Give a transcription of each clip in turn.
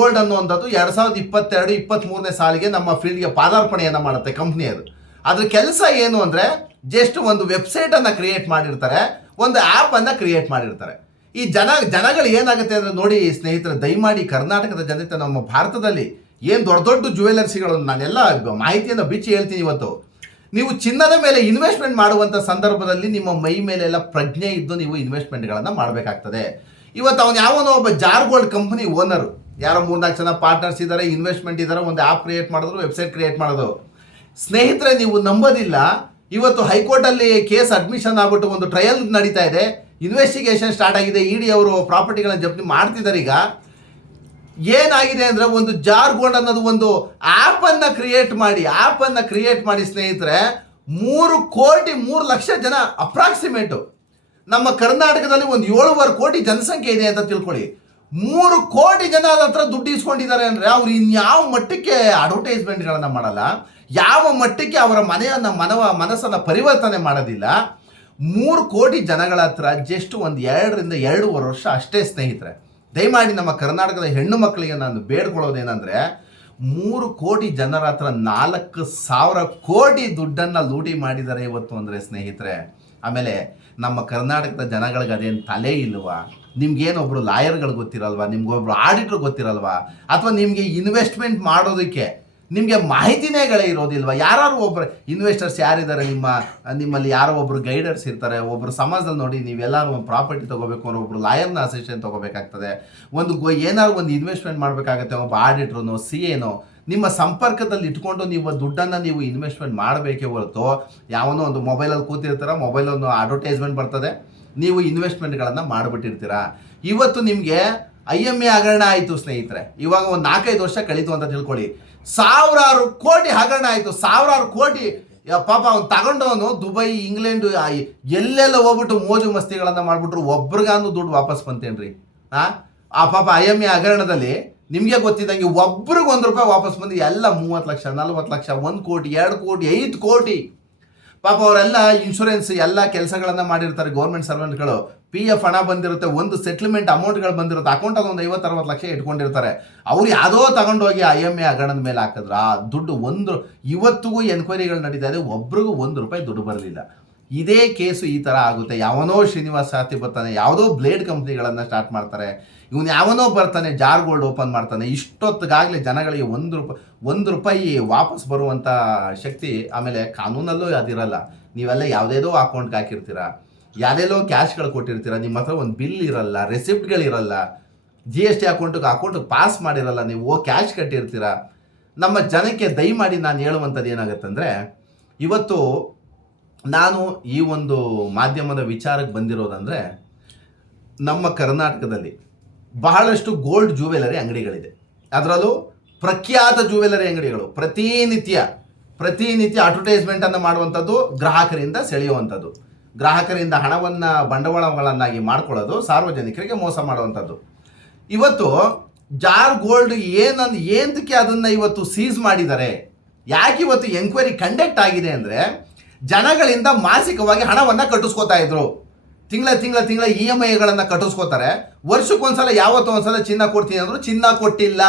Gold ಅನ್ನುವಂಥದ್ದು 2022-23ನೇ ಸಾಲಿಗೆ ನಮ್ಮ ಫೀಲ್ಡ್ಗೆ ಪಾದಾರ್ಪಣೆಯನ್ನು ಮಾಡುತ್ತೆ ಕಂಪ್ನಿ. ಅದ್ರ ಕೆಲಸ ಏನು ಅಂದರೆ ಜಸ್ಟ್ ಒಂದು ವೆಬ್ಸೈಟನ್ನು ಕ್ರಿಯೇಟ್ ಮಾಡಿರ್ತಾರೆ, ಒಂದು ಆ್ಯಪನ್ನು ಕ್ರಿಯೇಟ್ ಮಾಡಿರ್ತಾರೆ. ಈ ಜನಗಳು ಏನಾಗುತ್ತೆ ಅಂದರೆ ನೋಡಿ ಸ್ನೇಹಿತರೆ, ದಯಮಾಡಿ ಕರ್ನಾಟಕದ ಜನತೆ, ನಮ್ಮ ಭಾರತದಲ್ಲಿ ಏನು ದೊಡ್ಡ ದೊಡ್ಡ ಜ್ಯುವೆಲರ್ಸಿಗಳು, ನಾನೆಲ್ಲ ಮಾಹಿತಿಯನ್ನು ಬಿಚ್ಚಿ ಹೇಳ್ತೀನಿ ಇವತ್ತು. ನೀವು ಚಿನ್ನದ ಮೇಲೆ ಇನ್ವೆಸ್ಟ್ಮೆಂಟ್ ಮಾಡುವಂಥ ಸಂದರ್ಭದಲ್ಲಿ ನಿಮ್ಮ ಮೈ ಮೇಲೆಲ್ಲ ಪ್ರಜ್ಞೆ ಇದ್ದು ನೀವು ಇನ್ವೆಸ್ಟ್ಮೆಂಟ್ಗಳನ್ನು ಮಾಡಬೇಕಾಗ್ತದೆ. ಇವತ್ತು ಅವನು ಯಾವನೋ ಒಬ್ಬ ಜಾರ್ ಗೋಲ್ಡ್ ಕಂಪ್ನಿ ಓನರು, ಯಾರೋ 3-4 ಜನ ಪಾರ್ಟ್ನರ್ಸ್ ಇದ್ದಾರೆ, ಇನ್ವೆಸ್ಟ್ಮೆಂಟ್ ಇದ್ದಾರೆ, ಒಂದು ಆ್ಯಪ್ ಕ್ರಿಯೇಟ್ ಮಾಡಿದ್ರು, ವೆಬ್ಸೈಟ್ ಕ್ರಿಯೇಟ್ ಮಾಡೋದು. ಸ್ನೇಹಿತರೆ, ನೀವು ನಂಬೋದಿಲ್ಲ, ಇವತ್ತು ಹೈಕೋರ್ಟಲ್ಲಿ ಕೇಸ್ ಅಡ್ಮಿಷನ್ ಆಗ್ಬಿಟ್ಟು ಒಂದು ಟ್ರಯಲ್ ನಡೀತಾ ಇದೆ, ಇನ್ವೆಸ್ಟಿಗೇಷನ್ ಸ್ಟಾರ್ಟ್ ಆಗಿದೆ, ಇಡಿ ಅವರು ಪ್ರಾಪರ್ಟಿಗಳನ್ನ ಜಪ್ತಿ ಮಾಡ್ತಿದ್ದಾರೆ. ಈಗ ಏನಾಗಿದೆ ಅಂದರೆ, ಒಂದು ಜಾರ್ ಗೋಲ್ಡ್ ಅನ್ನೋದು ಒಂದು ಆ್ಯಪನ್ನು ಕ್ರಿಯೇಟ್ ಮಾಡಿ ಸ್ನೇಹಿತರೆ, 3,03,00,000 ಜನ ಅಪ್ರಾಕ್ಸಿಮೇಟು ನಮ್ಮ ಕರ್ನಾಟಕದಲ್ಲಿ ಒಂದು 7.5 ಕೋಟಿ ಜನಸಂಖ್ಯೆ ಇದೆ ಅಂತ ತಿಳ್ಕೊಳ್ಳಿ. 3 ಕೋಟಿ ಜನ ಹತ್ರ ದುಡ್ಡು ಇಸ್ಕೊಂಡಿದ್ದಾರೆ ಅಂದರೆ ಅವ್ರು ಇನ್ಯಾವ ಮಟ್ಟಕ್ಕೆ ಅಡ್ವರ್ಟೈಸ್ಮೆಂಟ್ಗಳನ್ನು ಮಾಡಲ್ಲ, ಯಾವ ಮಟ್ಟಕ್ಕೆ ಅವರ ಮನಸ್ಸನ್ನು ಪರಿವರ್ತನೆ ಮಾಡೋದಿಲ್ಲ. 3 ಕೋಟಿ ಜನಗಳ ಹತ್ರ ಜಸ್ಟ್ ಒಂದು 2-2.5 ವರ್ಷ ಅಷ್ಟೇ ಸ್ನೇಹಿತರೆ. ದಯಮಾಡಿ ನಮ್ಮ ಕರ್ನಾಟಕದ ಹೆಣ್ಣು ಮಕ್ಕಳಿಗೆ ನಾನು ಬೇಡ್ಕೊಳ್ಳೋದೇನೆಂದರೆ, 3 ಕೋಟಿ ಜನರ ಹತ್ರ 4,000 ಕೋಟಿ ದುಡ್ಡನ್ನು ಲೂಟಿ ಮಾಡಿದ್ದಾರೆ ಇವತ್ತು ಅಂದರೆ ಸ್ನೇಹಿತರೆ. ಆಮೇಲೆ ನಮ್ಮ ಕರ್ನಾಟಕದ ಜನಗಳಿಗೆ ಅದೇನು ತಲೆ ಇಲ್ವಾ? ನಿಮ್ಗೇನೊಬ್ಬರು ಲಾಯರ್ಗಳು ಗೊತ್ತಿರಲ್ವಾ? ನಿಮ್ಗೊಬ್ರು ಆಡಿಟ್ರ್ ಗೊತ್ತಿರಲ್ವಾ? ಅಥವಾ ನಿಮಗೆ ಇನ್ವೆಸ್ಟ್ಮೆಂಟ್ ಮಾಡೋದಕ್ಕೆ ನಿಮಗೆ ಮಾಹಿತಿನೇಗಳೇ ಇರೋದಿಲ್ವಾ? ಯಾರು ಒಬ್ಬರು ಇನ್ವೆಸ್ಟರ್ಸ್ ಯಾರಿದ್ದಾರೆ ನಿಮ್ಮಲ್ಲಿ ಯಾರೋ ಒಬ್ಬರು ಗೈಡರ್ಸ್ ಇರ್ತಾರೆ. ಒಬ್ಬರು ಸಮಾಜದಲ್ಲಿ ನೋಡಿ, ನೀವೆಲ್ಲರೂ ಒಂದು ಪ್ರಾಪರ್ಟಿ ತೊಗೋಬೇಕು ಅಂದ್ರೆ ಒಬ್ಬರು ಲಾಯರ್ನ ಅಸಿಸ್ಟೆಂಟ್ ತೊಗೋಬೇಕಾಗ್ತದೆ. ಏನಾದ್ರು ಒಂದು ಇನ್ವೆಸ್ಟ್ಮೆಂಟ್ ಮಾಡಬೇಕಾಗತ್ತೆ, ಒಬ್ಬ ಆಡಿಟ್ರನೋ CAನೋ ನಿಮ್ಮ ಸಂಪರ್ಕದಲ್ಲಿ ಇಟ್ಕೊಂಡು ನೀವು ದುಡ್ಡನ್ನು ನೀವು ಇನ್ವೆಸ್ಟ್ಮೆಂಟ್ ಮಾಡಬೇಕೇ ಹೊರತು, ಯಾವನೋ ಒಂದು ಮೊಬೈಲಲ್ಲಿ ಕೂತಿರ್ತೀರ, ಮೊಬೈಲೊಂದು ಅಡ್ವರ್ಟೈಸ್ಮೆಂಟ್ ಬರ್ತದೆ, ನೀವು ಇನ್ವೆಸ್ಟ್ಮೆಂಟ್ಗಳನ್ನು ಮಾಡಿಬಿಟ್ಟಿರ್ತೀರ. ಇವತ್ತು ನಿಮಗೆ IMA ಹಗರಣ ಆಯಿತು ಸ್ನೇಹಿತರೆ. ಇವಾಗ ಒಂದು 4-5 ವರ್ಷ ಕಳೀತು ಅಂತ ತಿಳ್ಕೊಳ್ಳಿ. 1,000 ಕೋಟಿ ಹಗರಣ ಆಯಿತು. 1,000 ಕೋಟಿ ಪಾಪ ಅವ್ನು ತಗೊಂಡವನು ದುಬೈ, ಇಂಗ್ಲೆಂಡು ಎಲ್ಲೆಲ್ಲ ಹೋಗ್ಬಿಟ್ಟು ಮೋಜು ಮಸ್ತಿಗಳನ್ನು ಮಾಡಿಬಿಟ್ರು. ಒಬ್ರಿಗಾನು ದುಡ್ಡು ವಾಪಸ್ ಬಂತೇನ್ರಿ? ಆ ಪಾಪ IMA ಹಗರಣದಲ್ಲಿ ನಿಮಗೆ ಗೊತ್ತಿದ್ದಂಗೆ ಒಬ್ರಿಗೆ ₹1 ವಾಪಸ್ ಬಂದು ಎಲ್ಲ 30 ಲಕ್ಷ, 40 ಲಕ್ಷ, 1 ಕೋಟಿ, 2 ಕೋಟಿ, 5 ಕೋಟಿ. ಪಾಪ ಅವರೆಲ್ಲ ಇನ್ಶೂರೆನ್ಸ್ ಎಲ್ಲ ಕೆಲಸಗಳನ್ನು ಮಾಡಿರ್ತಾರೆ. ಗೌರ್ಮೆಂಟ್ ಸರ್ವೆಂಟ್ಗಳು PF ಹಣ ಬಂದಿರುತ್ತೆ, ಒಂದು ಸೆಟ್ಲ್ಮೆಂಟ್ ಅಮೌಂಟ್ಗಳು ಬಂದಿರುತ್ತೆ, ಅಕೌಂಟಲ್ಲಿ ಒಂದು 50-60 ಲಕ್ಷ ಇಟ್ಕೊಂಡಿರ್ತಾರೆ. ಅವ್ರು ಯಾವುದೋ ತಗೊಂಡೋಗಿ IMA ಹಗರಣದ ಮೇಲೆ ಹಾಕಿದ್ರು. ಆ ದುಡ್ಡು ಇವತ್ತಿಗೂ ಎನ್ಕ್ವೈರಿಗಳು ನಡೀತಾ ಇದೆ, ಒಬ್ರಿಗೂ ₹1 ದುಡ್ಡು ಬರಲಿಲ್ಲ. ಇದೇ ಕೇಸು ಈ ಥರ ಆಗುತ್ತೆ. ಯಾವನೋ ಶ್ರೀನಿವಾಸ್ ಶಾಸ್ತ್ರಿ ಬರ್ತಾನೆ, ಯಾವುದೋ ಬ್ಲೇಡ್ ಕಂಪ್ನಿಗಳನ್ನು ಸ್ಟಾರ್ಟ್ ಮಾಡ್ತಾರೆ, ಇವನು ಯಾವನೋ ಬರ್ತಾನೆ ಜಾರ್ ಗೋಲ್ಡ್ ಓಪನ್ ಮಾಡ್ತಾನೆ. ಇಷ್ಟೊತ್ತಿಗಾಗಲೇ ಜನಗಳಿಗೆ ₹1 ವಾಪಸ್ ಬರುವಂಥ ಶಕ್ತಿ ಆಮೇಲೆ ಕಾನೂನಲ್ಲೂ ಅದಿರಲ್ಲ. ನೀವೆಲ್ಲ ಯಾವುದೇದೋ ಅಕೌಂಟ್ಗೆ ಹಾಕಿರ್ತೀರ, ಯಾವುದೇದೋ ಕ್ಯಾಶ್ಗಳು ಕೊಟ್ಟಿರ್ತೀರ, ನಿಮ್ಮ ಹತ್ರ ಒಂದು ಬಿಲ್ ಇರಲ್ಲ, ರೆಸಿಪ್ಟ್ಗಳಿರಲ್ಲ, GST ಅಕೌಂಟಿಗೆ ಪಾಸ್ ಮಾಡಿರಲ್ಲ, ನೀವು ಕ್ಯಾಶ್ ಕಟ್ಟಿರ್ತೀರ. ನಮ್ಮ ಜನಕ್ಕೆ ದಯಮಾಡಿ ನಾನು ಹೇಳುವಂಥದ್ದು ಏನಾಗುತ್ತಂದರೆ, ಇವತ್ತು ನಾನು ಈ ಒಂದು ಮಾಧ್ಯಮದ ವಿಚಾರಕ್ಕೆ ಬಂದಿರೋದಂದರೆ, ನಮ್ಮ ಕರ್ನಾಟಕದಲ್ಲಿ ಬಹಳಷ್ಟು ಗೋಲ್ಡ್ ಜ್ಯುವೆಲರಿ ಅಂಗಡಿಗಳಿದೆ. ಅದರಲ್ಲೂ ಪ್ರಖ್ಯಾತ ಜ್ಯುವೆಲರಿ ಅಂಗಡಿಗಳು ಪ್ರತಿನಿತ್ಯ ಅಡ್ವರ್ಟೈಸ್ಮೆಂಟನ್ನು ಮಾಡುವಂಥದ್ದು, ಗ್ರಾಹಕರಿಂದ ಸೆಳೆಯುವಂಥದ್ದು, ಗ್ರಾಹಕರಿಂದ ಹಣವನ್ನು ಬಂಡವಾಳಗಳನ್ನಾಗಿ ಮಾಡ್ಕೊಳ್ಳೋದು, ಸಾರ್ವಜನಿಕರಿಗೆ ಮೋಸ ಮಾಡುವಂಥದ್ದು. ಇವತ್ತು ಜಾರ್ ಗೋಲ್ಡ್ ಏನಕ್ಕೆ ಅದನ್ನು ಇವತ್ತು ಸೀಸ್ ಮಾಡಿದ್ದಾರೆ? ಯಾಕೆ ಇವತ್ತು ಎಂಕ್ವೈರಿ ಕಂಡಕ್ಟ್ ಆಗಿದೆ ಅಂದರೆ, ಜನಗಳಿಂದ ಮಾಸಿಕವಾಗಿ ಹಣವನ್ನು ಕಟ್ಟಿಸ್ಕೋತಾ ಇದ್ರು. ತಿಂಗಳ EMIಗಳನ್ನು ಕಟ್ಟಿಸ್ಕೋತಾರೆ. ವರ್ಷಕ್ಕೊಂದ್ಸಲ ಯಾವತ್ತೋ ಒಂದ್ಸಲ ಚಿನ್ನ ಕೊಡ್ತೀನಿ ಅಂದರು, ಚಿನ್ನ ಕೊಟ್ಟಿಲ್ಲ.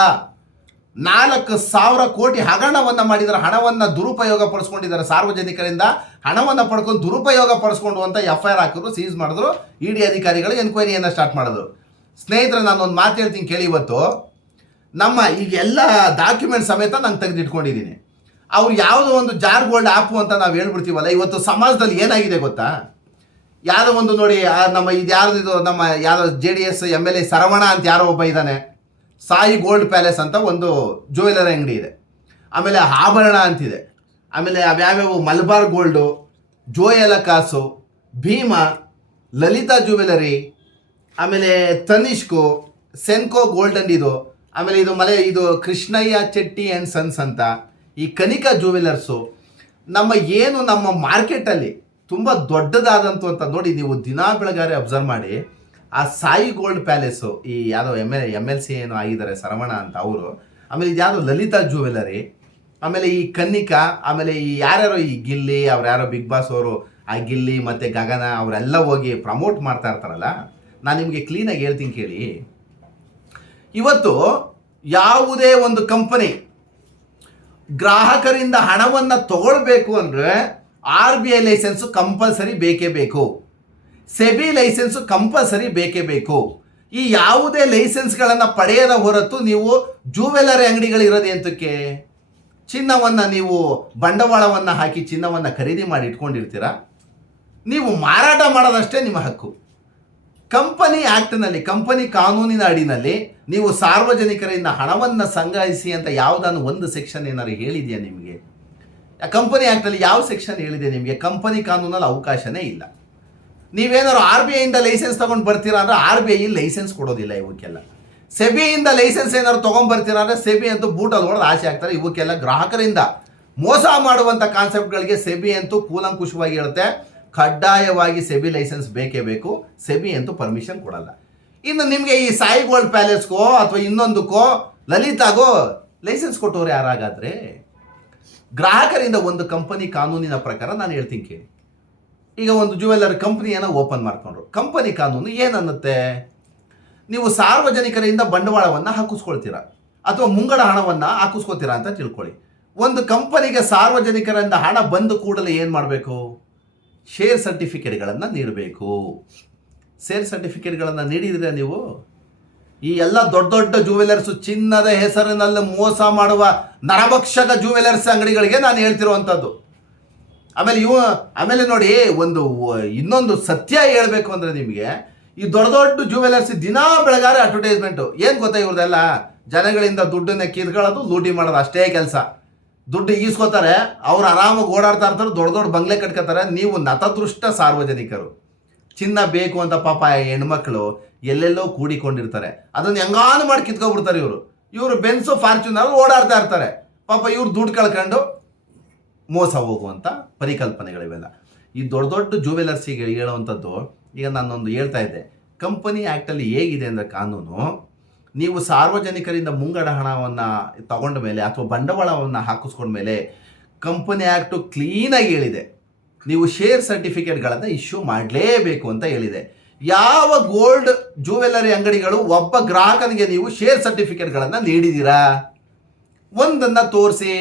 4,000 ಕೋಟಿ ಹಗರಣವನ್ನು ಮಾಡಿದ್ದಾರೆ. ಹಣವನ್ನು ದುರುಪಯೋಗ ಪಡಿಸ್ಕೊಂಡಿದ್ದಾರೆ. ಸಾರ್ವಜನಿಕರಿಂದ ಹಣವನ್ನು ಪಡ್ಕೊಂಡು ದುರುಪಯೋಗ ಪಡಿಸ್ಕೊಂಡು ಅಂತ FIR ಹಾಕಿದ್ರು, ಸೀಸ್ ಮಾಡಿದ್ರು. ED ಅಧಿಕಾರಿಗಳು ಎನ್ಕ್ವೈರಿಯನ್ನು ಸ್ಟಾರ್ಟ್ ಮಾಡಿದ್ರು. ಸ್ನೇಹಿತರೆ, ನಾನೊಂದು ಮಾತು ಹೇಳ್ತೀನಿ ಕೇಳಿ. ಇವತ್ತು ನಮ್ಮ ಈಗೆಲ್ಲ ಡಾಕ್ಯುಮೆಂಟ್ ಸಮೇತ ನಾನು ತೆಗೆದಿಟ್ಕೊಂಡಿದ್ದೀನಿ. ಅವ್ರು ಯಾವುದೋ ಒಂದು ಜಾರ್ ಗೋಲ್ಡ್ ಆ್ಯಪು ಅಂತ ನಾವು ಹೇಳ್ಬಿಡ್ತೀವಲ್ಲ, ಇವತ್ತು ಸಮಾಜದಲ್ಲಿ ಏನಾಗಿದೆ ಗೊತ್ತಾ? ಯಾವುದೋ ಒಂದು ನೋಡಿ, ನಮ್ಮ ಯಾವುದೋ JDS MLA ಸರವಣ ಅಂತ ಯಾರೋ ಒಬ್ಬ ಇದ್ದಾನೆ, ಸಾಯಿ ಗೋಲ್ಡ್ ಪ್ಯಾಲೇಸ್ ಅಂತ ಒಂದು ಜ್ಯುವೆಲರಿ ಅಂಗಡಿ ಇದೆ. ಆಮೇಲೆ ಆಭರಣ ಅಂತಿದೆ. ಆಮೇಲೆ ಅವ್ಯಾವ್ಯಾವು ಮಲಬಾರ್ ಗೋಲ್ಡು, ಜೋಯಲಕಾಸು, ಭೀಮಾ, ಲಲಿತಾ ಜ್ಯುವೆಲರಿ, ಆಮೇಲೆ ತನಿಷ್ಕು, ಸೆನ್ಕೋ ಗೋಲ್ಡ್ ಅಂಡ್ ಆಮೇಲೆ ಇದು ಕೃಷ್ಣಯ್ಯ ಚೆಟ್ಟಿ ಆ್ಯಂಡ್ ಸನ್ಸ್ ಅಂತ, ಈ ಕನಿಕಾ ಜ್ಯುವೆಲರ್ಸು. ನಮ್ಮ ಮಾರ್ಕೆಟಲ್ಲಿ ತುಂಬ ದೊಡ್ಡದಾದಂಥ ಅಂತ ನೋಡಿ, ನೀವು ದಿನಾ ಬೆಳಗಾರೆ ಅಬ್ಸರ್ವ್ ಮಾಡಿ. ಆ ಸಾಯಿ ಗೋಲ್ಡ್ ಪ್ಯಾಲೇಸು, ಈ ಯಾವುದೋ MLC ಏನೋ ಆಗಿದ್ದಾರೆ ಸರವಣ ಅಂತ ಅವರು, ಆಮೇಲೆ ಇದು ಯಾವುದೋ ಲಲಿತಾ ಜ್ಯುವೆಲರಿ, ಆಮೇಲೆ ಈ ಕನ್ನಿಕಾ, ಆಮೇಲೆ ಈ ಯಾರ್ಯಾರೋ ಈ ಗಿಲ್ಲಿ, ಅವ್ರು ಯಾರೋ ಬಿಗ್ ಬಾಸ್ ಅವರು, ಆ ಗಿಲ್ಲಿ ಮತ್ತು ಗಗನ ಅವರೆಲ್ಲ ಹೋಗಿ ಪ್ರಮೋಟ್ ಮಾಡ್ತಾ ಇರ್ತಾರಲ್ಲ. ನಾನು ನಿಮಗೆ ಕ್ಲೀನಾಗಿ ಹೇಳ್ತೀನಿ ಕೇಳಿ. ಇವತ್ತು ಯಾವುದೇ ಒಂದು ಕಂಪನಿ ಗ್ರಾಹಕರಿಂದ ಹಣವನ್ನು ತಗೊಳ್ಬೇಕು ಅಂದರೆ RBI ಲೈಸೆನ್ಸು ಕಂಪಲ್ಸರಿ ಬೇಕೇ ಬೇಕು, ಸೆಬಿ ಲೈಸೆನ್ಸು ಕಂಪಲ್ಸರಿ ಬೇಕೇ ಬೇಕು. ಈ ಯಾವುದೇ ಲೈಸೆನ್ಸ್ಗಳನ್ನು ಪಡೆಯದ ಹೊರತು ನೀವು ಜೂವೆಲರಿ ಅಂಗಡಿಗಳಿರೋದು ಎಂತಕ್ಕೆ? ಚಿನ್ನವನ್ನು ನೀವು ಬಂಡವಾಳವನ್ನು ಹಾಕಿ ಚಿನ್ನವನ್ನು ಖರೀದಿ ಮಾಡಿ ಇಟ್ಕೊಂಡಿರ್ತೀರಾ? ನೀವು ಮಾರಾಟ ಮಾಡೋದಷ್ಟೇ ನಿಮ್ಮ ಹಕ್ಕು. ಕಂಪನಿ ಆ್ಯಕ್ಟ್ನಲ್ಲಿ, ಕಂಪನಿ ಕಾನೂನಿನ ಅಡಿನಲ್ಲಿ ನೀವು ಸಾರ್ವಜನಿಕರಿಂದ ಹಣವನ್ನು ಸಂಗ್ರಹಿಸಿ ಅಂತ ಯಾವುದಾದ್ರು ಒಂದು ಸೆಕ್ಷನ್ ಏನಾದ್ರು ಹೇಳಿದೆಯಾ ನಿಮಗೆ? ಕಂಪನಿ ಆ್ಯಕ್ಟಲ್ಲಿ ಯಾವ ಸೆಕ್ಷನ್ ಹೇಳಿದೆ ನಿಮಗೆ? ಕಂಪನಿ ಕಾನೂನಲ್ಲಿ ಅವಕಾಶನೇ ಇಲ್ಲ. ನೀವೇನಾದ್ರು RBI ಇಂದ ಲೈಸೆನ್ಸ್ ತೊಗೊಂಡು ಬರ್ತೀರಾ ಅಂದರೆ RBI ಲೈಸೆನ್ಸ್ ಕೊಡೋದಿಲ್ಲ ಇವಕ್ಕೆಲ್ಲ. ಸೆಬಿಯಿಂದ ಲೈಸೆನ್ಸ್ ಏನಾದ್ರು ತೊಗೊಂಡ್ಬರ್ತೀರಾ ಅಂದರೆ ಸೆಬಿ ಅಂತೂ ಬೂಟಲ್ಲಿ ಹೊಡೆದು ಆಸೆ ಆಗ್ತಾರೆ. ಇವಕ್ಕೆಲ್ಲ ಗ್ರಾಹಕರಿಂದ ಮೋಸ ಮಾಡುವಂಥ ಕಾನ್ಸೆಪ್ಟ್ಗಳಿಗೆ ಸೆಬಿ ಅಂತೂ ಕೂಲಂಕುಷವಾಗಿ ಹೇಳುತ್ತೆ, ಕಡ್ಡಾಯವಾಗಿ ಸೆಬಿ ಲೈಸೆನ್ಸ್ ಬೇಕೇ ಬೇಕು, ಸೆಬಿ ಅಂತೂ ಪರ್ಮಿಷನ್ ಕೊಡಲ್ಲ. ಇನ್ನು ನಿಮಗೆ ಈ ಸಾಯಿ ಗೋಲ್ಡ್ ಪ್ಯಾಲೇಸ್ಗೋ ಅಥವಾ ಇನ್ನೊಂದಕ್ಕೋ ಲಲಿತಾಗೋ ಲೈಸೆನ್ಸ್ ಕೊಟ್ಟವ್ರು ಯಾರಾಗಾದ್ರೆ? ಗ್ರಾಹಕರಿಂದ ಒಂದು ಕಂಪನಿ ಕಾನೂನಿನ ಪ್ರಕಾರ ನಾನು ಹೇಳ್ತೀನಿ ಕೇಳಿ. ಈಗ ಒಂದು ಜ್ಯುವೆಲ್ಲರಿ ಕಂಪ್ನಿಯನ್ನು ಓಪನ್ ಮಾಡ್ಕೊಂಡ್ರು, ಕಂಪನಿ ಕಾನೂನು ಏನನ್ನುತ್ತೆ? ನೀವು ಸಾರ್ವಜನಿಕರಿಂದ ಬಂಡವಾಳವನ್ನು ಹಾಕಿಸ್ಕೊಳ್ತೀರಾ ಅಥವಾ ಮುಂಗಡ ಹಣವನ್ನು ಹಾಕಿಸ್ಕೊತೀರಾ ಅಂತ ತಿಳ್ಕೊಳ್ಳಿ. ಒಂದು ಕಂಪನಿಗೆ ಸಾರ್ವಜನಿಕರಿಂದ ಹಣ ಬಂದ ಕೂಡಲೇ ಏನು ಮಾಡಬೇಕು? ಶೇರ್ ಸರ್ಟಿಫಿಕೇಟ್ಗಳನ್ನು ನೀಡಬೇಕು. ಶೇರ್ ಸರ್ಟಿಫಿಕೇಟ್ಗಳನ್ನು ನೀಡಿದರೆ ನೀವು ಈ ಎಲ್ಲ ದೊಡ್ಡ ದೊಡ್ಡ ಜ್ಯುವೆಲರ್ಸು, ಚಿನ್ನದ ಹೆಸರಿನಲ್ಲಿ ಮೋಸ ಮಾಡುವ ನರಭಕ್ಷಕ ಜ್ಯುವೆಲರ್ಸ್ ಅಂಗಡಿಗಳಿಗೆ ನಾನು ಹೇಳ್ತಿರುವಂಥದ್ದು. ಆಮೇಲೆ ನೋಡಿ, ಇನ್ನೊಂದು ಸತ್ಯ ಹೇಳಬೇಕು ಅಂದರೆ ನಿಮಗೆ, ಈ ದೊಡ್ಡ ದೊಡ್ಡ ಜ್ಯುವೆಲರ್ಸ್ ದಿನಾ ಬೆಳಗಾರೆ ಅಡ್ವರ್ಟೈಸ್ಮೆಂಟು. ಏನು ಗೊತ್ತಾ ಇವ್ರದೆಲ್ಲ? ಜನಗಳಿಂದ ದುಡ್ಡನ್ನು ಕಿತ್ಕೊಳ್ಳೋದು, ಲೂಟಿ ಮಾಡೋದು, ಅಷ್ಟೇ ಕೆಲಸ. ದುಡ್ಡು ಈಸ್ಕೋತಾರೆ, ಅವ್ರು ಆರಾಮಾಗಿ ಓಡಾಡ್ತಾ ಇರ್ತಾರೆ, ದೊಡ್ಡ ದೊಡ್ಡ ಬಂಗ್ಲೆ ಕಟ್ಕೋತಾರೆ. ನೀವು ನತದೃಷ್ಟ ಸಾರ್ವಜನಿಕರು. ಚಿನ್ನ ಬೇಕು ಅಂತ ಪಾಪ ಹೆಣ್ಮಕ್ಳು ಎಲ್ಲೆಲ್ಲೋ ಕೂಡಿಕೊಂಡಿರ್ತಾರೆ, ಅದನ್ನು ಹೆಂಗಾನು ಮಾಡಿ ಕಿತ್ಕೊಬಿಡ್ತಾರೆ ಇವರು ಬೆನ್ಸು ಫಾರ್ಚುನರ್ ಓಡಾಡ್ತಾ ಇರ್ತಾರೆ. ಪಾಪ ಇವ್ರು ದುಡ್ಡು ಕಳ್ಕೊಂಡು ಮೋಸ ಹೋಗುವಂಥ ಪರಿಕಲ್ಪನೆಗಳಿವೆಲ್ಲ. ಈ ದೊಡ್ಡ ದೊಡ್ಡ ಜ್ಯುವೆಲರ್ಸಿಗೆ ಹೇಳುವಂಥದ್ದು, ಈಗ ನಾನೊಂದು ಹೇಳ್ತಾ ಇದ್ದೆ, ಕಂಪನಿ ಆ್ಯಕ್ಟಲ್ಲಿ ಹೇಗಿದೆ ಅಂದರೆ ಕಾನೂನು, ನೀವು ಸಾರ್ವಜನಿಕರಿಂದ ಮುಂಗಡ ಹಣವನ್ನು ತಗೊಂಡ ಮೇಲೆ ಅಥವಾ ಬಂಡವಾಳವನ್ನು ಹಾಕಿಸ್ಕೊಂಡ್ಮೇಲೆ ಕಂಪನಿ ಆ್ಯಕ್ಟು ಕ್ಲೀನಾಗಿ ಹೇಳಿದೆ, ನೀವು ಶೇರ್ ಸರ್ಟಿಫಿಕೇಟ್ಗಳನ್ನು ಇಶ್ಯೂ ಮಾಡಲೇಬೇಕು ಅಂತ ಹೇಳಿದೆ. ಯಾವ ಗೋಲ್ಡ್ ಜ್ಯುವೆಲ್ಲರಿ ಅಂಗಡಿಗಳು ಒಬ್ಬ ಗ್ರಾಹಕನಿಗೆ ನೀವು ಶೇರ್ ಸರ್ಟಿಫಿಕೇಟ್ಗಳನ್ನು ನೀಡಿದ್ದೀರಾ? ಒಂದನ್ನು ತೋರಿಸಿ.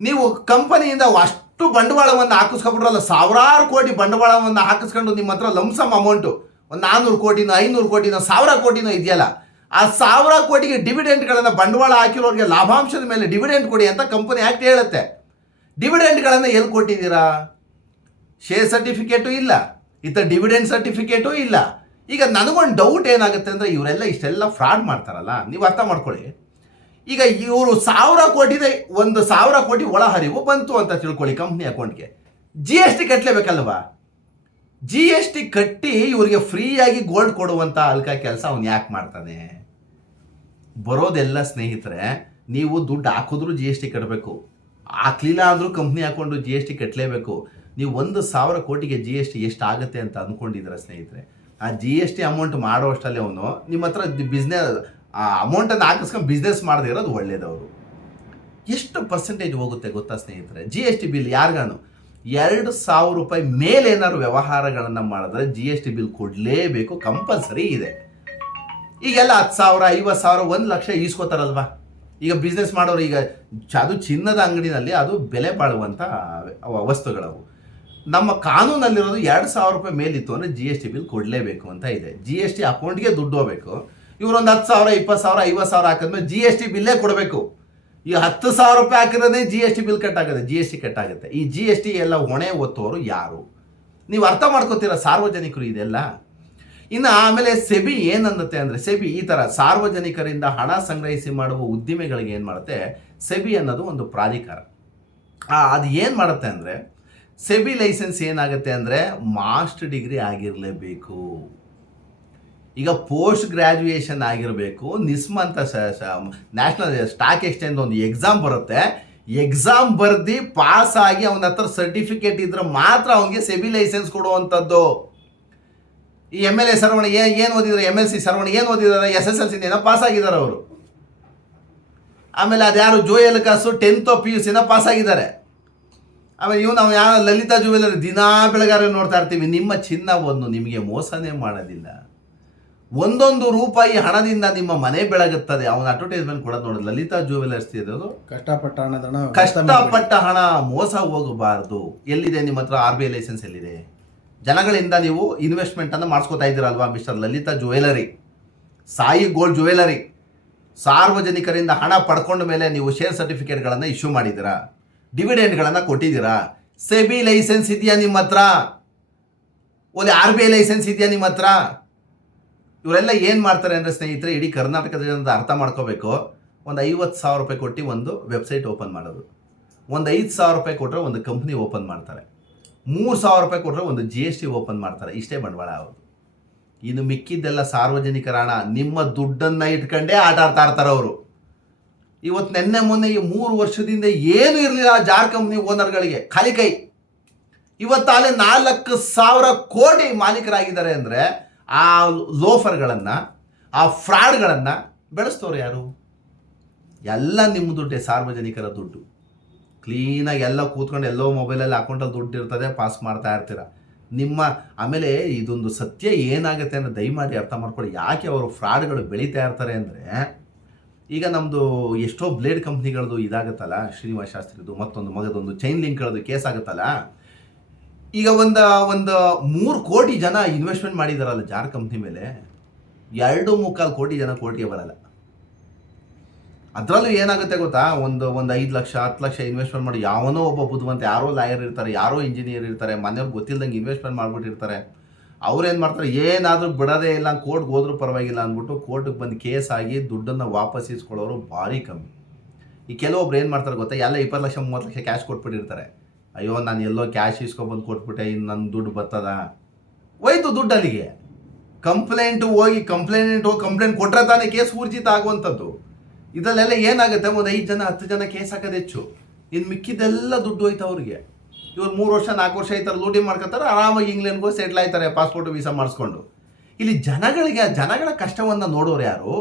ನೀವು ಕಂಪನಿಯಿಂದ ಅಷ್ಟು ಬಂಡವಾಳವನ್ನು ಹಾಕಿಸ್ಕೊಂಡ್ಬಿಟ್ರಲ್ಲ, ಸಾವಿರಾರು ಕೋಟಿ ಬಂಡವಾಳವನ್ನು ಹಾಕಿಸ್ಕೊಂಡು ನಿಮ್ಮ ಹತ್ರ ಲಂಸಮ್ ಅಮೌಂಟು ಒಂದು 400 ಕೋಟಿನೋ 500 ಕೋಟಿನೋ 1000 ಕೋಟಿನೋ ಇದೆಯಲ್ಲ, ಆ 1000 ಕೋಟಿಗೆ ಡಿವಿಡೆಂಟ್ಗಳನ್ನು ಬಂಡವಾಳ ಹಾಕಿರೋರಿಗೆ ಲಾಭಾಂಶದ ಮೇಲೆ ಡಿವಿಡೆಂಟ್ ಕೊಡಿ ಅಂತ ಕಂಪನಿ ಆ್ಯಕ್ಟ್ ಹೇಳುತ್ತೆ. ಡಿವಿಡೆಂಟ್ಗಳನ್ನು ಎಲ್ಲಿ ಕೊಟ್ಟಿದ್ದೀರಾ? ಶೇರ್ ಸರ್ಟಿಫಿಕೇಟು ಇಲ್ಲ, ಡಿವಿಡೆಂಟ್ ಸರ್ಟಿಫಿಕೇಟು ಇಲ್ಲ. ಈಗ ನನಗೊಂದು ಡೌಟ್ ಏನಾಗುತ್ತೆ ಅಂದರೆ, ಇವರೆಲ್ಲ ಇಷ್ಟೆಲ್ಲ ಫ್ರಾಡ್ ಮಾಡ್ತಾರಲ್ಲ, ನೀವು ಅರ್ಥ ಮಾಡ್ಕೊಳ್ಳಿ. ಈಗ ಇವರು 1000 ಕೋಟಿದೆ, 1000 ಕೋಟಿ ಒಳಹರಿವು ಬಂತು ಅಂತ ತಿಳ್ಕೊಳ್ಳಿ ಕಂಪ್ನಿ ಅಕೌಂಟ್ಗೆ. GST ಕಟ್ಟಲೇಬೇಕಲ್ವಾ? GST ಕಟ್ಟಿ ಇವರಿಗೆ ಫ್ರೀಯಾಗಿ ಗೋಲ್ಡ್ ಕೊಡುವಂಥ ಅಲ್ಕ ಕೆಲಸ ಅವನು ಯಾಕೆ ಮಾಡ್ತಾನೆ? ಬರೋದೆಲ್ಲ ಸ್ನೇಹಿತರೆ, ನೀವು ದುಡ್ಡು ಹಾಕಿದ್ರೂ GST ಕಟ್ಟಬೇಕು, ಹಾಕ್ಲಿಲ್ಲ ಅಂದರೂ ಕಂಪ್ನಿ ಹಾಕ್ಕೊಂಡು GST ಕಟ್ಟಲೇಬೇಕು. ನೀವು 1000 ಕೋಟಿಗೆ GST ಎಷ್ಟು ಆಗುತ್ತೆ ಅಂತ ಅಂದ್ಕೊಂಡಿದ್ದೀರ ಸ್ನೇಹಿತರೆ? ಆ GST ಅಮೌಂಟ್ ಮಾಡೋ ಅಷ್ಟಲ್ಲೇ ಅವನು ನಿಮ್ಮ ಹತ್ರ ಬಿಸ್ನೆಸ್ ಆ ಅಮೌಂಟನ್ನು ಹಾಕಿಸ್ಕೊಂಡು ಬಿಸ್ನೆಸ್ ಮಾಡದೇ ಇರೋದು ಒಳ್ಳೆಯದವರು. ಎಷ್ಟು ಪರ್ಸೆಂಟೇಜ್ ಹೋಗುತ್ತೆ ಗೊತ್ತಾ ಸ್ನೇಹಿತರೆ? GST ಬಿಲ್ ಯಾರಿಗಾನು 2000 ರೂಪಾಯಿ ಮೇಲೆ ಏನಾದ್ರು ವ್ಯವಹಾರಗಳನ್ನು ಮಾಡಿದ್ರೆ GST ಬಿಲ್ ಕೊಡಲೇಬೇಕು, ಕಂಪಲ್ಸರಿ ಇದೆ. ಈಗೆಲ್ಲ 10,000 50,000 1 ಲಕ್ಷ ಈಸ್ಕೋತಾರಲ್ವ ಈಗ ಬಿಸ್ನೆಸ್ ಮಾಡೋರು. ಈಗ ಅದು ಚಿನ್ನದ ಅಂಗಡಿನಲ್ಲಿ ಅದು ಬೆಲೆ ಬಾಳುವಂಥ ವಸ್ತುಗಳವು. ನಮ್ಮ ಕಾನೂನಲ್ಲಿರೋದು 2,000 ರೂಪಾಯಿ ಮೇಲಿತ್ತು ಅಂದರೆ GST ಬಿಲ್ ಕೊಡಲೇಬೇಕು ಅಂತ ಇದೆ. GST ಅಕೌಂಟ್ಗೆ ದುಡ್ಡು ಹೋಗಬೇಕು. ಇವರೊಂದು 10,000 20,000 50,000 ಹಾಕಿದ್ಮೇಲೆ GST ಬಿಲ್ಲೇ ಕೊಡಬೇಕು. ಈ 10,000 ರೂಪಾಯಿ ಹಾಕಿರೋದೇ GST ಬಿಲ್ ಕಟ್ಟಾಗುತ್ತೆ, GST ಕಟ್ಟಾಗುತ್ತೆ. ಈ GST ಎಲ್ಲ ಹೊಣೆ ಹೊತ್ತವರು ಯಾರು? ನೀವು ಅರ್ಥ ಮಾಡ್ಕೋತೀರ ಸಾರ್ವಜನಿಕರು ಇದೆಲ್ಲ. ಇನ್ನು ಆಮೇಲೆ ಸೆಬಿ ಏನನ್ನುತ್ತೆ ಅಂದರೆ, ಸೆಬಿ ಈ ಥರ ಸಾರ್ವಜನಿಕರಿಂದ ಹಣ ಸಂಗ್ರಹಿಸಿ ಮಾಡುವ ಉದ್ದಿಮೆಗಳಿಗೆ ಏನು ಮಾಡುತ್ತೆ, ಸೆಬಿ ಅನ್ನೋದು ಒಂದು ಪ್ರಾಧಿಕಾರ. ಅದು ಏನು ಮಾಡುತ್ತೆ ಅಂದರೆ, ಸೆಬಿ ಲೈಸೆನ್ಸ್ ಏನಾಗುತ್ತೆ ಅಂದರೆ ಮಾಸ್ಟರ್ ಡಿಗ್ರಿ ಆಗಿರಲೇಬೇಕು. ಈಗ ಪೋಸ್ಟ್ ಗ್ರ್ಯಾಜುಯೇಷನ್ ಆಗಿರಬೇಕು. ನಿಸ್ಮ ಅಂತ ನ್ಯಾಷನಲ್ ಸ್ಟಾಕ್ ಎಕ್ಸ್ಚೇಂಜ್ ಒಂದು ಎಕ್ಸಾಮ್ ಬರುತ್ತೆ. ಎಕ್ಸಾಮ್ ಬರ್ದು ಪಾಸ್ ಆಗಿ ಅವನ ಹತ್ರ ಸರ್ಟಿಫಿಕೇಟ್ ಇದ್ರೆ ಮಾತ್ರ ಅವನಿಗೆ ಸೆಬಿ ಲೈಸೆನ್ಸ್ ಕೊಡುವಂಥದ್ದು. ಈ MLA ಸರ್ವಣ ಏನು ಓದಿದ್ದಾರೆ, MLC ಸರ್ವಣ ಏನು ಓದಿದ್ದಾರೆ, SSLC ಏನೋ ಪಾಸ್ ಆಗಿದ್ದಾರೆ ಅವರು. ಆಮೇಲೆ ಅದ್ಯಾರು ಜೋಯಲ್ ಕಾಸು 10th PUC ಪಾಸ್ ಆಗಿದ್ದಾರೆ. ಆಮೇಲೆ ನಾವು ಯಾವ ಲಲಿತಾ ಜ್ಯುವೆಲ್ಲರಿ ದಿನಾ ಬೆಳಗಾರೆ ನೋಡ್ತಾ ಇರ್ತೀವಿ. ನಿಮ್ಮ ಚಿನ್ನವನ್ನು ನಿಮಗೆ ಮೋಸನೇ ಮಾಡೋದಿಲ್ಲ. ಒಂದೊಂದು ರೂಪಾಯಿ ಹಣದಿಂದ ನಿಮ್ಮ ಮನೆ ಬೆಳಗುತ್ತದೆ. ಅವನ ಅಡ್ವರ್ಟೈಸ್ಮೆಂಟ್ ಕೊಡೋದು ನೋಡಿ, ಲಲಿತಾ ಜ್ಯುವೆಲರ್ಸ್ ಇರೋದು. ಕಷ್ಟಪಟ್ಟ ಹಣ ಮೋಸ ಹೋಗಬಾರ್ದು. ಎಲ್ಲಿದೆ ನಿಮ್ಮ ಹತ್ರ RBI ಲೈಸೆನ್ಸ್? ಎಲ್ಲಿದೆ? ಜನಗಳಿಂದ ನೀವು ಇನ್ವೆಸ್ಟ್ಮೆಂಟ್ ಅನ್ನು ಮಾಡಿಸ್ಕೋತಾ ಇದ್ದೀರಲ್ವಾ mister Lalitha jewellery, Sai gold jewellery. ಸಾರ್ವಜನಿಕರಿಂದ ಹಣ ಪಡ್ಕೊಂಡ ಮೇಲೆ ನೀವು ಶೇರ್ ಸರ್ಟಿಫಿಕೇಟ್ಗಳನ್ನು ಇಶ್ಯೂ ಮಾಡಿದ್ದೀರಾ, ಡಿವಿಡೆಂಡ್ಗಳನ್ನು ಕೊಟ್ಟಿದ್ದೀರಾ. ಸೆಬಿ ಲೈಸೆನ್ಸ್ ಇದೆಯಾ ನಿಮ್ಮ ಹತ್ರ? ಒಳ್ಳೆ RBI ಲೈಸೆನ್ಸ್ ಇದೆಯಾ ನಿಮ್ಮ ಹತ್ರ? ಇವರೆಲ್ಲ ಏನು ಮಾಡ್ತಾರೆ ಅಂದರೆ ಸ್ನೇಹಿತರೆ, ಇಡೀ ಕರ್ನಾಟಕದ ಜನದ ಅರ್ಥ ಮಾಡ್ಕೋಬೇಕು. ಒಂದು 50,000 ರೂಪಾಯಿ ಕೊಟ್ಟು ಒಂದು ವೆಬ್ಸೈಟ್ ಓಪನ್ ಮಾಡೋದು, ಒಂದು 5,000 ರೂಪಾಯಿ ಕೊಟ್ಟರೆ ಒಂದು ಕಂಪ್ನಿ ಓಪನ್ ಮಾಡ್ತಾರೆ, 3,000 ರೂಪಾಯಿ ಕೊಟ್ಟರೆ ಒಂದು GST ಓಪನ್ ಮಾಡ್ತಾರೆ. ಇಷ್ಟೇ ಬಂಡವಾಳ ಅವ್ರದ್ದು. ಇನ್ನು ಮಿಕ್ಕಿದ್ದೆಲ್ಲ ಸಾರ್ವಜನಿಕರ ಹಣ, ನಿಮ್ಮ ದುಡ್ಡನ್ನು ಇಟ್ಕೊಂಡೇ ಆಟ ಆಡ್ತಾ ಇರ್ತಾರೆ ಅವರು. ಇವತ್ತು ನೆನ್ನೆ ಮೊನ್ನೆ ಈ 3 ವರ್ಷದಿಂದ ಏನು ಇರಲಿಲ್ಲ ಜಾರ್ ಕಂಪ್ನಿ ಓನರ್ಗಳಿಗೆ, ಖಾಲಿ ಕೈ. ಇವತ್ತಾಲೆ 4,000 ಕೋಟಿ ಮಾಲೀಕರಾಗಿದ್ದಾರೆ ಅಂದರೆ ಆ ಲೋಫರ್ಗಳನ್ನು, ಆ ಫ್ರಾಡ್ಗಳನ್ನು ಬೆಳೆಸ್ತವ್ರು ಯಾರು? ಎಲ್ಲ ನಿಮ್ಮ ದುಡ್ಡೇ, ಸಾರ್ವಜನಿಕರ ದುಡ್ಡು. ಕ್ಲೀನಾಗಿ ಎಲ್ಲ ಕೂತ್ಕೊಂಡು ಎಲ್ಲೋ ಮೊಬೈಲಲ್ಲಿ ಅಕೌಂಟಲ್ಲಿ ದುಡ್ಡು ಇರ್ತದೆ, ಪಾಸ್ ಮಾಡ್ತಾ ಇರ್ತೀರ ನಿಮ್ಮ. ಆಮೇಲೆ ಇದೊಂದು ಸತ್ಯ ಏನಾಗುತ್ತೆ ಅಂದರೆ ದಯಮಾಡಿ ಅರ್ಥ ಮಾಡ್ಕೊಳ್ಳಿ, ಯಾಕೆ ಅವರು ಫ್ರಾಡ್ಗಳು ಬೆಳೀತಾ ಇರ್ತಾರೆ ಅಂದರೆ, ಈಗ ನಮ್ಮದು ಎಷ್ಟೋ ಬ್ಲೇಡ್ ಕಂಪ್ನಿಗಳದ್ದು ಇದಾಗುತ್ತಲ್ಲ, ಶ್ರೀನಿವಾಸ ಶಾಸ್ತ್ರಿದು ಮತ್ತೊಂದು ಮಗದೊಂದು ಚೈನ್ ಲಿಂಕ್ಗಳದ್ದು ಕೇಸ್ ಆಗುತ್ತಲ್ಲ. ಈಗ ಒಂದು 3 ಕೋಟಿ ಜನ ಇನ್ವೆಸ್ಟ್ಮೆಂಟ್ ಮಾಡಿದಾರಲ್ಲ ಜಾರ್ ಕಂಪ್ನಿ ಮೇಲೆ, 2.25 ಕೋಟಿ ಜನ ಕೋರ್ಟ್ಗೆ ಬರಲ್ಲ. ಅದರಲ್ಲೂ ಏನಾಗುತ್ತೆ ಗೊತ್ತಾ, ಒಂದು 5 ಲಕ್ಷ 10 ಲಕ್ಷ ಇನ್ವೆಸ್ಟ್ಮೆಂಟ್ ಮಾಡಿ ಯಾವನೋ ಒಬ್ಬ ಬುದ್ಧಿವಂತ, ಯಾರೋ ಲಾಯರ್ ಇರ್ತಾರೆ, ಯಾರೋ ಇಂಜಿನಿಯರ್ ಇರ್ತಾರೆ, ಮನೆಯವ್ರು ಗೊತ್ತಿಲ್ಲದಂಗೆ ಇನ್ವೆಸ್ಟ್ಮೆಂಟ್ ಮಾಡಿಬಿಟ್ಟಿರ್ತಾರೆ. ಅವ್ರೇನು ಮಾಡ್ತಾರೆ, ಏನಾದರೂ ಬಿಡೋದೇ ಇಲ್ಲ, ಕೋರ್ಟ್ಗೆ ಹೋದ್ರೂ ಪರವಾಗಿಲ್ಲ ಅಂದ್ಬಿಟ್ಟು ಕೋರ್ಟಿಗೆ ಬಂದು ಕೇಸ್ ಆಗಿ ದುಡ್ಡನ್ನು ವಾಪಸ್ ಇಸ್ಕೊಳ್ಳೋರು ಭಾರಿ ಕಮ್ಮಿ. ಈ ಕೆಲವೊಬ್ರು ಏನು ಮಾಡ್ತಾರೆ ಗೊತ್ತಾ, ಎಲ್ಲ 20 ಲಕ್ಷ 30 ಲಕ್ಷ ಕ್ಯಾಶ್ ಕೊಟ್ಬಿಟ್ಟಿರ್ತಾರೆ. ಅಯ್ಯೋ ನಾನು ಎಲ್ಲೋ ಕ್ಯಾಶ್ ಇಸ್ಕೊಬಂದು ಕೊಟ್ಬಿಟ್ಟೆ, ಇನ್ನು ನನ್ನ ದುಡ್ಡು ಬರ್ತದ, ಹೋಯ್ತು ದುಡ್ಡು ಅಲ್ಲಿಗೆ. ಕಂಪ್ಲೇಂಟ್ ಹೋಗಿ ಕಂಪ್ಲೇಂಟ್ ಕೊಟ್ಟರೆ ತಾನೇ ಕೇಸ್ ಊರ್ಜಿತ ಆಗುವಂಥದ್ದು. ಇದರಲ್ಲೆಲ್ಲ ಏನಾಗುತ್ತೆ, ಒಂದು 5 ಜನ 10 ಜನ ಕೇಸ್ ಹಾಕೋದು ಹೆಚ್ಚು, ಇನ್ನು ಮಿಕ್ಕಿದೆಲ್ಲ ದುಡ್ಡು ಹೋಯ್ತು ಅವ್ರಿಗೆ. ಇವ್ರು 3 ವರ್ಷ 4 ವರ್ಷ ಈ ಥರ ಲೂಟಿ ಮಾಡ್ಕೊತಾರೆ, ಆರಾಮಾಗಿ ಇಂಗ್ಲೆಂಡ್ಗೂ ಸೆಟ್ಲ್ ಆಯ್ತಾರೆ, ಪಾಸ್ಪೋರ್ಟ್ ವೀಸಾ ಮಾಡಿಸ್ಕೊಂಡು. ಇಲ್ಲಿ ಜನಗಳ ಕಷ್ಟವನ್ನು ನೋಡೋರು ಯಾರು?